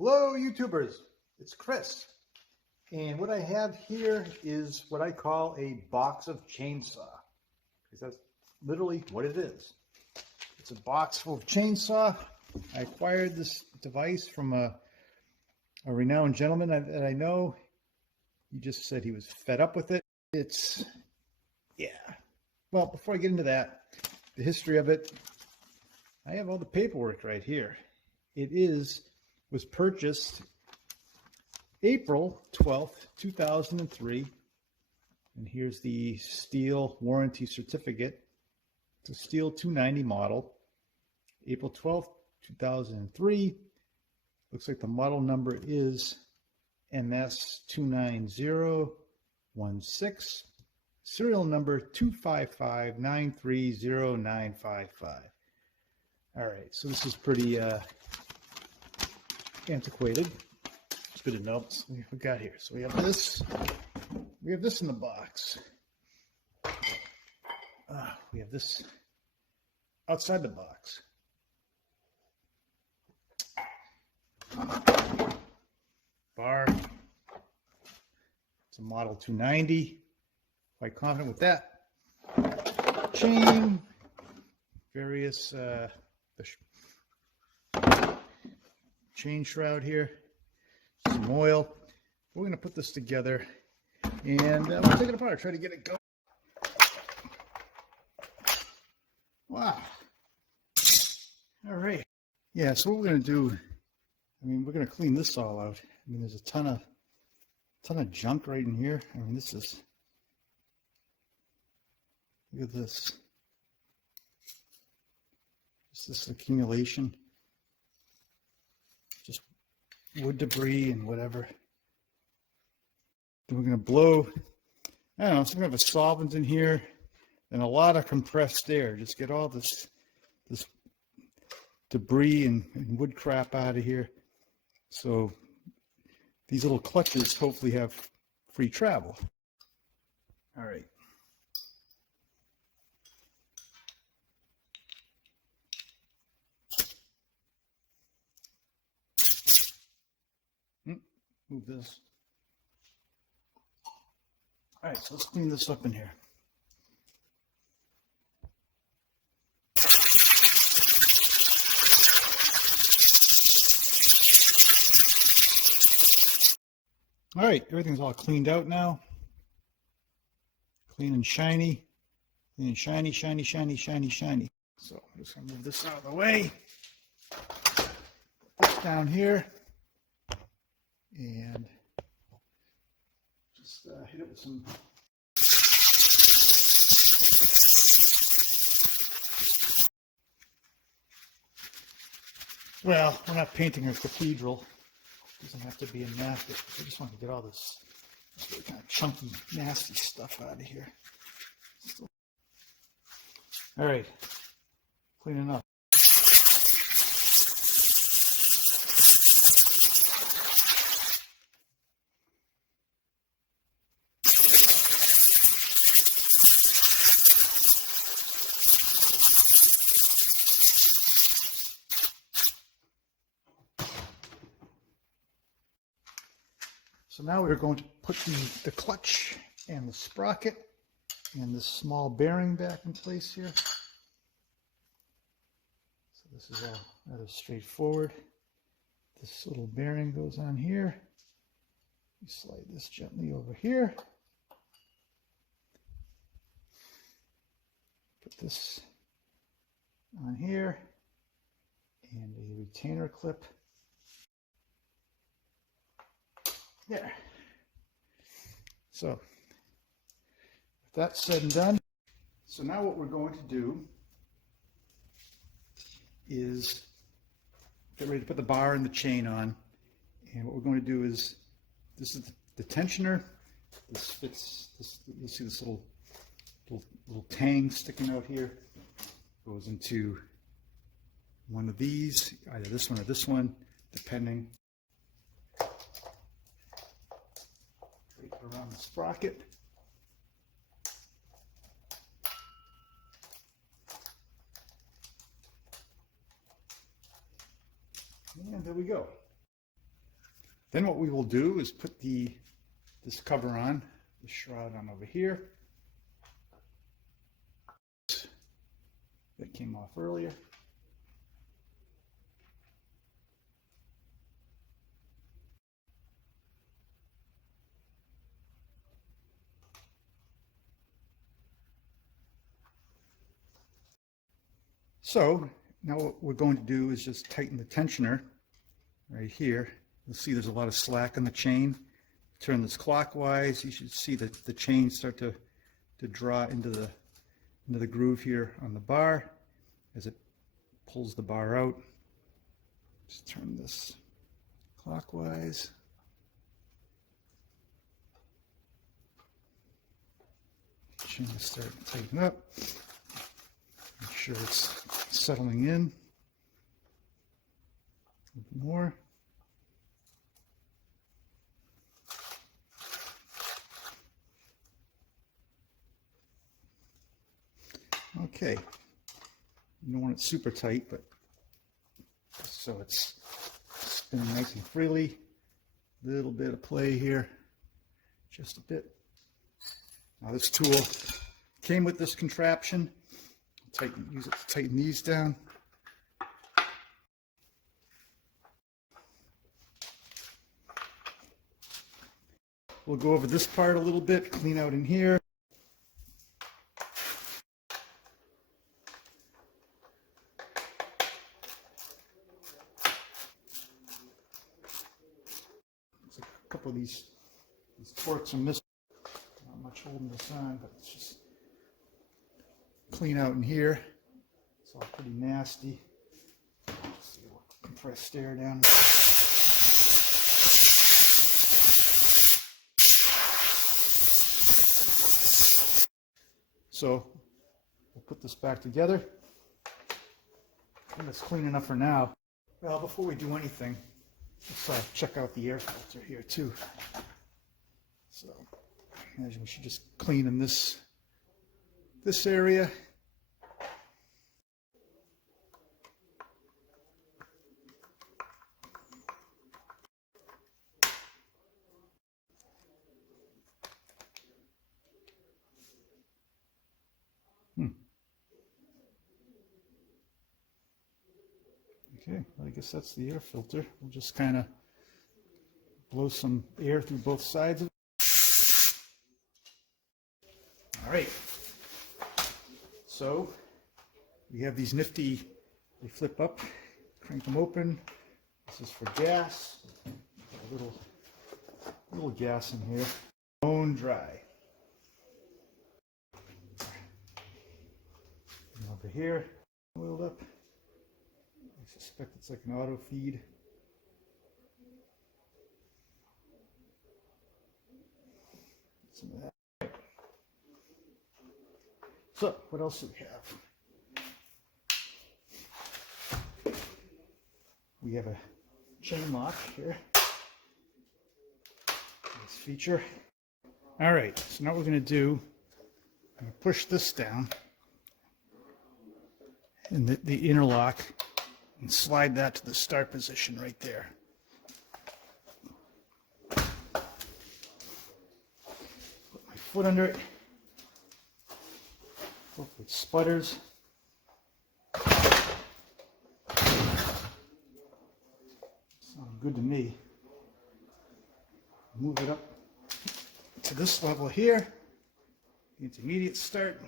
Hello YouTubers, it's Chris, and what I have here is what I call a box of chainsaw, because that's literally what it is. It's a box full of chainsaw. I acquired this device from a renowned gentleman that I know. He just said he was fed up with it. Well, before I get into that, the history of it, I have all the paperwork right here. It was purchased April 12th, 2003. And here's the Stihl warranty certificate. It's a Stihl 290 model. April 12th, 2003. Looks like the model number is MS 29016. Serial number 255930955. All right, so this is pretty antiquated. It's a bit of notes we got here. So we have this in the box. We have this outside the box. Bar. It's a model 290. Quite confident with that. Chain. Various chain shroud here, some oil. We're going to put this together and we'll take it apart, try to get it going. Wow. All right. Yeah, so what we're going to do, we're going to clean this all out. There's a ton of junk right in here. This is, look at this. This accumulation. Just wood debris and whatever. Then we're going to blow, I don't know, some kind of a solvent in here and a lot of compressed air. Just get all this debris and wood crap out of here. So these little clutches hopefully have free travel. All right. Move this. All right, so let's clean this up in here. All right, everything's all cleaned out now. Clean and shiny. Clean and shiny, shiny, shiny, shiny, shiny. So I'm just gonna move this out of the way. Put this down here. And just hit it with some well, we're not painting a cathedral. It doesn't have to be a nasty. I just want to get all this really kind of chunky, nasty stuff out of here. All right, cleaning up. So now we're going to put the clutch and the sprocket and this small bearing back in place here. So this is all rather straightforward. This little bearing goes on here. You slide this gently over here. Put this on here and a retainer clip. There. So, with that said and done, so now what we're going to do is get ready to put the bar and the chain on. And what we're going to do is, this is the tensioner. This fits, you'll see this little tang sticking out here. Goes into one of these, either this one or this one, depending. Around the sprocket. And there we go. Then what we will do is put this cover on, the shroud on over here. That came off earlier. So now what we're going to do is just tighten the tensioner right here. You'll see there's a lot of slack in the chain. Turn this clockwise. You should see that the chain start to draw into the groove here on the bar as it pulls the bar out. Just turn this clockwise. Chain is starting to tighten up. Make sure it's settling in. A little more. Okay. You don't want it super tight, but just so it's spinning nice and freely. A little bit of play here, just a bit. Now this tool came with this contraption. Use it to tighten these down. We'll go over this part a little bit, clean out in here. There's a couple of these torques are missing. Not much holding this on, but it's just clean out in here. It's all pretty nasty. Let's see, we'll compress air down. So we'll put this back together. And it's clean enough for now. Well, before we do anything, let's check out the air filter here too. So imagine we should just clean in this area. Okay, well, I guess that's the air filter. We'll just kind of blow some air through both sides of it. All right. So we have these nifty, they flip up, crank them open. This is for gas. A little gas in here. Bone dry. And over here, oiled up. I suspect it's like an auto feed. Some of that. So, what else do we have? We have a chain lock here. This feature. All right, so now what we're going to do, I'm going to push this down in the interlock and slide that to the start position right there. Put my foot under it. Hopefully it sputters. Sounds good to me. Move it up to this level here. Intermediate start.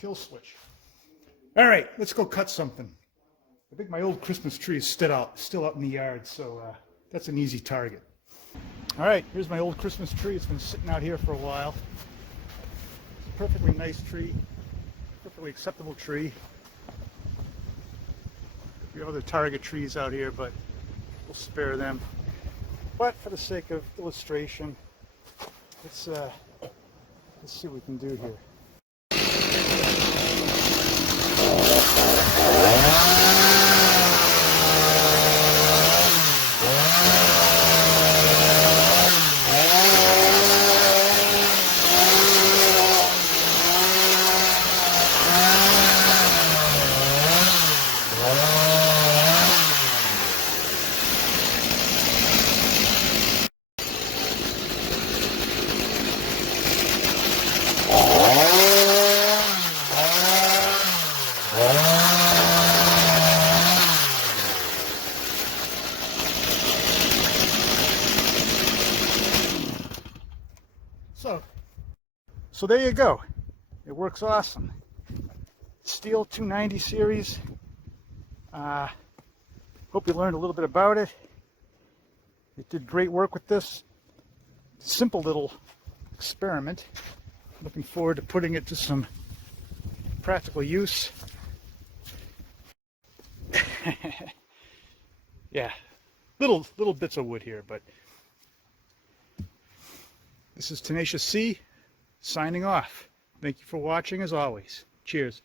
Kill switch. All right, let's go cut something. I think my old Christmas tree is still out in the yard, so that's an easy target. All right, here's my old Christmas tree. It's been sitting out here for a while. It's a perfectly nice tree, perfectly acceptable tree. We have other target trees out here, but we'll spare them. But for the sake of illustration, let's see what we can do here. So there you go. It works awesome. Stihl 290 series. Hope you learned a little bit about it. It did great work with this simple little experiment. Looking forward to putting it to some practical use. Yeah, little bits of wood here, but this is Tenacious C signing off. Thank you for watching as always. Cheers.